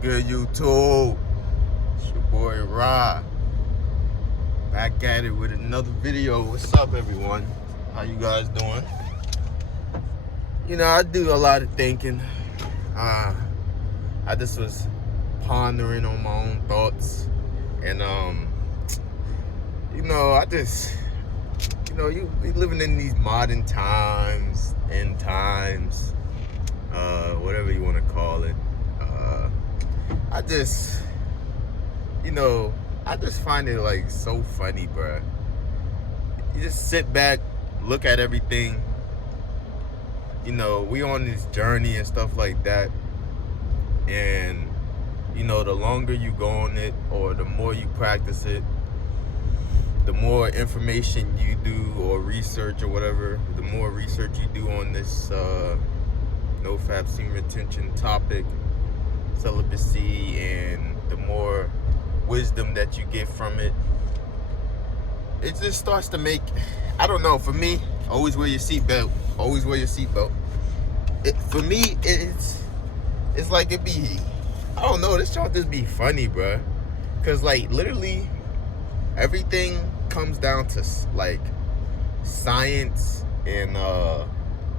good, YouTube? It's your boy Rod. Back at it with another video. What's up, everyone? How you guys doing? You know, I do a lot of thinking. I just was pondering on my own thoughts, and you know, we living in these modern times, end times, whatever you want to call it. I just find it like so funny, bruh. You just sit back, look at everything. You know, we on this journey and stuff like that. And, you know, the longer you go on it or the more you practice it, the more information you do or research or whatever, the more research you do on this no-fap semen retention topic, celibacy, and the more wisdom that you get from it, it just starts to make, I don't know, for me, always wear your seatbelt. Always wear your seatbelt. For me, it's like it be, I don't know, this y'all just be funny, bruh. Cause like literally everything comes down to like science and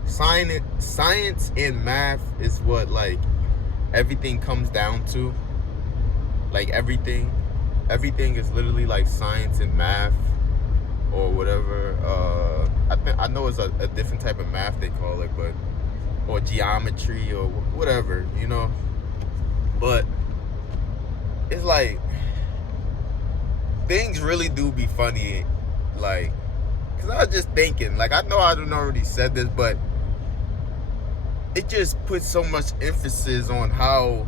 science and math is what like everything comes down to. Like everything is literally like science and math or whatever. I know it's a different type of math they call it, but or geometry or whatever, you know. But it's like things really do be funny, like, cause I was just thinking, like, I know I done already said this, but it just puts so much emphasis on how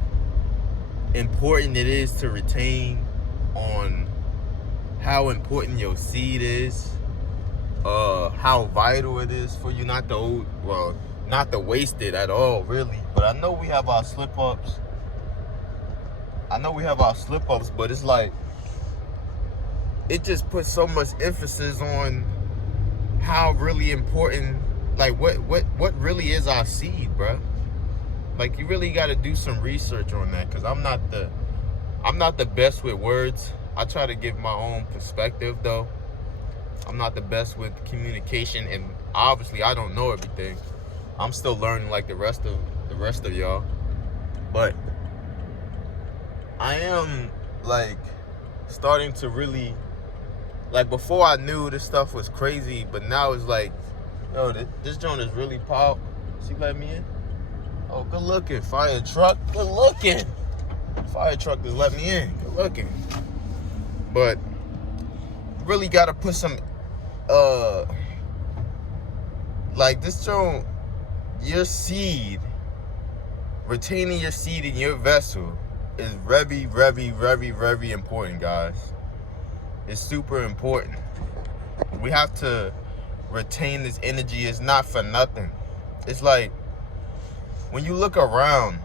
important it is to retain, on how important your seed is, how vital it is for you not to waste it at all, really. But I know we have our slip-ups. But it's like, it just puts so much emphasis on how really important, like what really is our seed, bruh. Like, you really got to do some research on that, because I'm not the best with words. I try to give my own perspective, though. I'm not the best with communication, and obviously I don't know everything. I'm still learning like the rest of y'all. But I am like starting to really, like, before I knew this stuff was crazy, but now it's like, yo, this joint is really pop. She let me in. Oh, good looking. Fire truck. Good looking. Fire truck just let me in. Good looking. But really got to put some, like, this joint, your seed, retaining your seed in your vessel is very, very, very, very important, guys. It's super important. We have to retain this energy. It's not for nothing. It's like, when you look around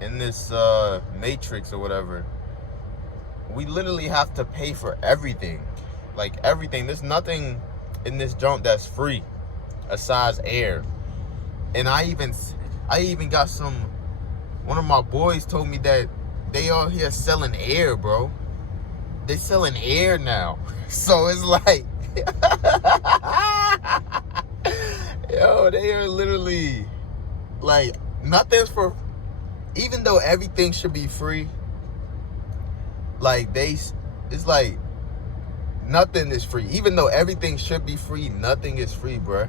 in this matrix or whatever, we literally have to pay for everything. Like, everything. There's nothing in this junk that's free besides air. And I even got one of my boys told me that they out here selling air, bro. They selling air now. So it's like, yo, they are literally, like, nothing's for, even though everything should be free, like, it's like, nothing is free. Even though everything should be free, nothing is free, bruh.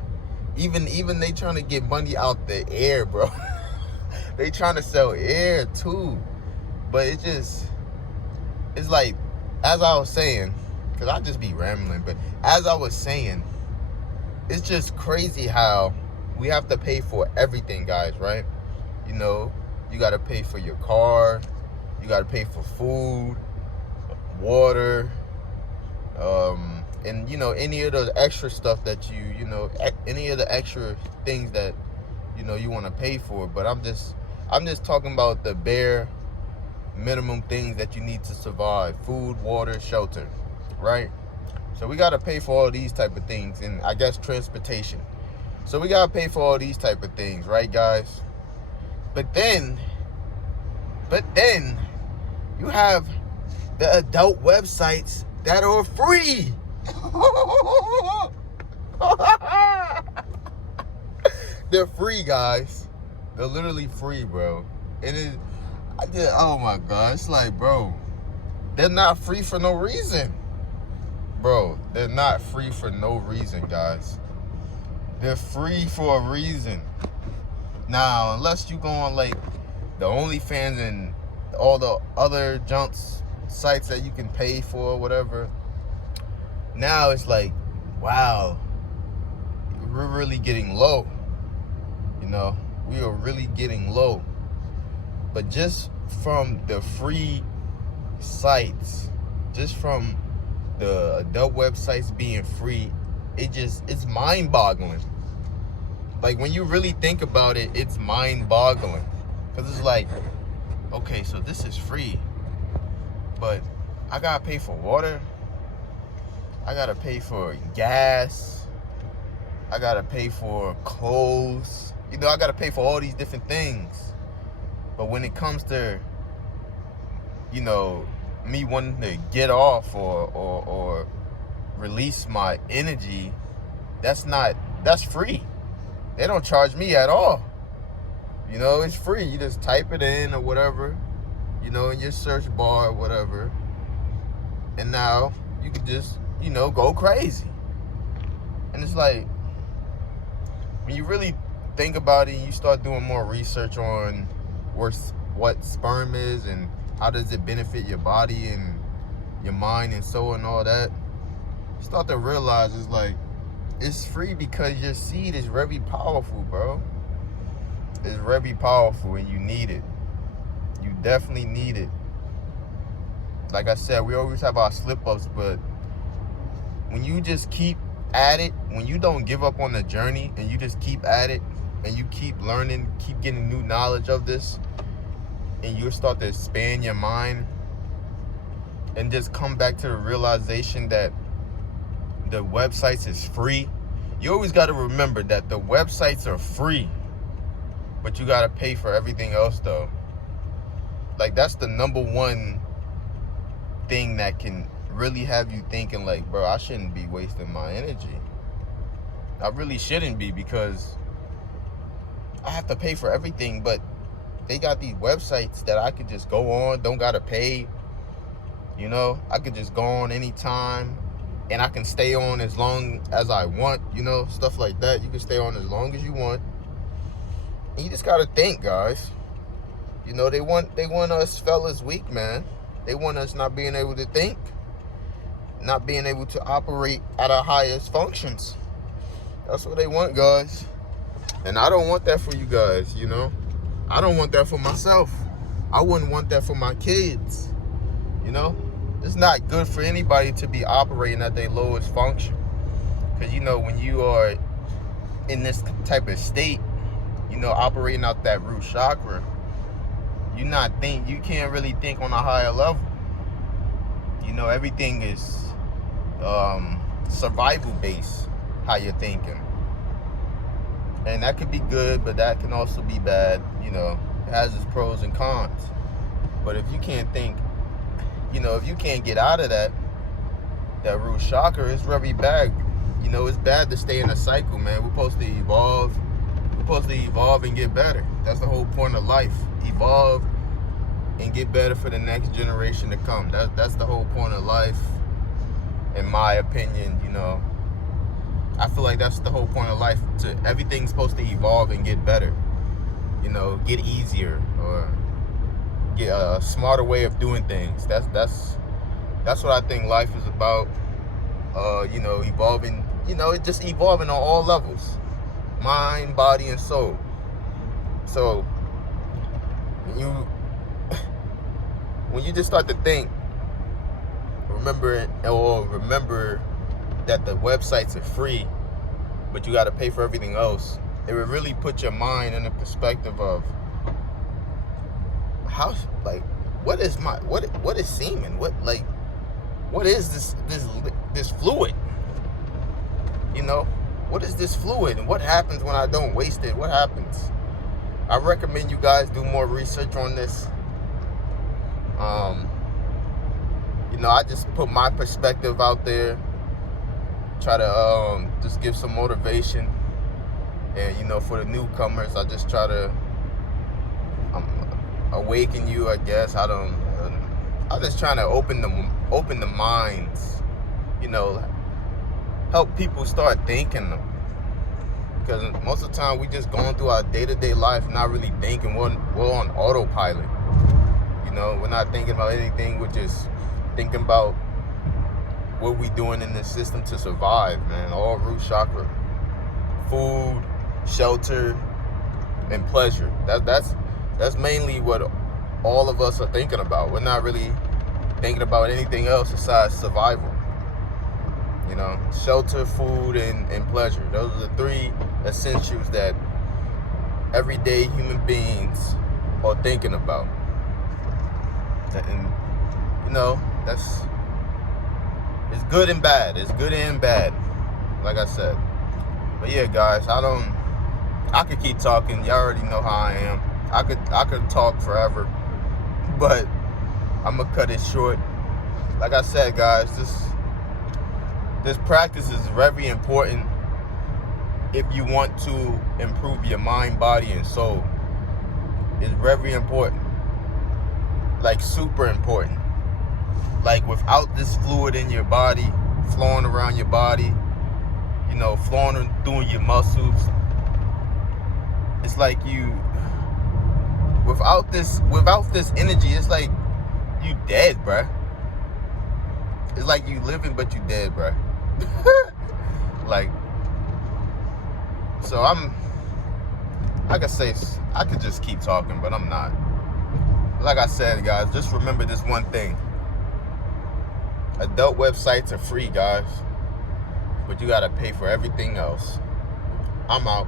Even they trying to get money out the air, bro. They trying to sell air too. But it's like, as I was saying, because I just be rambling, but as I was saying, it's just crazy how we have to pay for everything, guys, right? You know, you got to pay for your car, you got to pay for food, water, and, you know, any of the extra stuff that you know, any of the extra things that, you know, you want to pay for. But I'm just talking about the bare minimum things that you need to survive: food, water, shelter, right? So we got to pay for all these type of things, and I guess transportation. So we got to pay for all these type of things, right, guys? But then But then you have the adult websites that are free. They're free, guys. They're literally free, bro. Oh my God. It's like, bro, they're not free for no reason. Bro, they're not free for no reason, guys. They're free for a reason. Now, unless you go on like the OnlyFans and all the other sites that you can pay for, whatever. Now it's like, wow, we're really getting low. You know, we are really getting low. But just from the free sites, just from the adult websites being free, it's mind-boggling. Like, when you really think about it, it's mind-boggling. Because it's like, okay, so this is free, but I gotta pay for water, I gotta pay for gas, I gotta pay for clothes, you know, I gotta pay for all these different things. But when it comes to, you know, me wanting to get off or release my energy, that's free. They don't charge me at all. You know, it's free. You just type it in or whatever, you know, in your search bar or whatever. And now you can just, you know, go crazy. And it's like, when you really think about it, you start doing more research on what sperm is and how does it benefit your body and your mind and soul and all that, you start to realize it's like, it's free because your seed is very powerful, bro. It's very powerful and you need it. You definitely need it. Like I said, we always have our slip-ups, but when you just keep at it, when you don't give up on the journey and you just keep at it and you keep learning, keep getting new knowledge of this, and you start to expand your mind and just come back to the realization that the websites is free. You always got to remember that the websites are free, but you got to pay for everything else though. Like, that's the number one thing that can really have you thinking like, bro, I shouldn't be wasting my energy. I really shouldn't be, because I have to pay for everything, but they got these websites that I could just go on, don't gotta pay. You know, I could just go on anytime and I can stay on as long as I want, you know, stuff like that. You can stay on as long as you want. And you just gotta think, guys. You know, they want us fellas weak, man. They want us not being able to think, not being able to operate at our highest functions. That's what they want, guys. And I don't want that for you guys, you know. I don't want that for myself. I wouldn't want that for my kids, you know. It's not good for anybody to be operating at their lowest function. Because, you know, when you are in this type of state, you know, operating out that root chakra, you can't really think on a higher level. You know, everything is survival based, how you're thinking. And that could be good, but that can also be bad. You know, it has its pros and cons. But if you can't think, you know, if you can't get out of that root chakra, it's very bad. You know, it's bad to stay in a cycle, man. We're supposed to evolve. We're supposed to evolve and get better. That's the whole point of life. Evolve and get better for the next generation to come. That's the whole point of life, in my opinion. You know, I feel like that's the whole point of life. Everything's supposed to evolve and get better. You know, get easier or get a smarter way of doing things. That's what I think life is about. You know, evolving. You know, just evolving on all levels, mind, body, and soul. So when you just start to think, remember that the websites are free, but you got to pay for everything else. It would really put your mind in a perspective of how, like, what is semen? What is this fluid? You know, what is this fluid, and what happens when I don't waste it? What happens? I recommend you guys do more research on this. I just put my perspective out there, try to just give some motivation. And for the newcomers, I just try to awaken you, I guess. I'm just trying to open the minds, help people start thinking. Because most of the time we just going through our day-to-day life, not really thinking. We're on autopilot. We're not thinking about anything. We're just thinking about what we doing in this system to survive, man. All root chakra: food, shelter, and pleasure. That's mainly what all of us are thinking about. We're not really thinking about anything else besides survival. Shelter, food, and pleasure. Those are the three essentials that everyday human beings are thinking about. And it's good and bad. It's good and bad, like I said. But yeah, guys, I could keep talking. Y'all already know how I am. I could talk forever, but I'm gonna cut it short. Like I said, guys, this practice is very important if you want to improve your mind, body, and soul. It's very important. Like, super important. Like, without this fluid in your body, flowing around your body, flowing through your muscles, it's like without this energy, it's like you dead, bruh. It's like you living, but you dead, bruh. So I could just keep talking, but I'm not. Like I said, guys, just remember this one thing. Adult websites are free, guys, but you gotta pay for everything else. I'm out.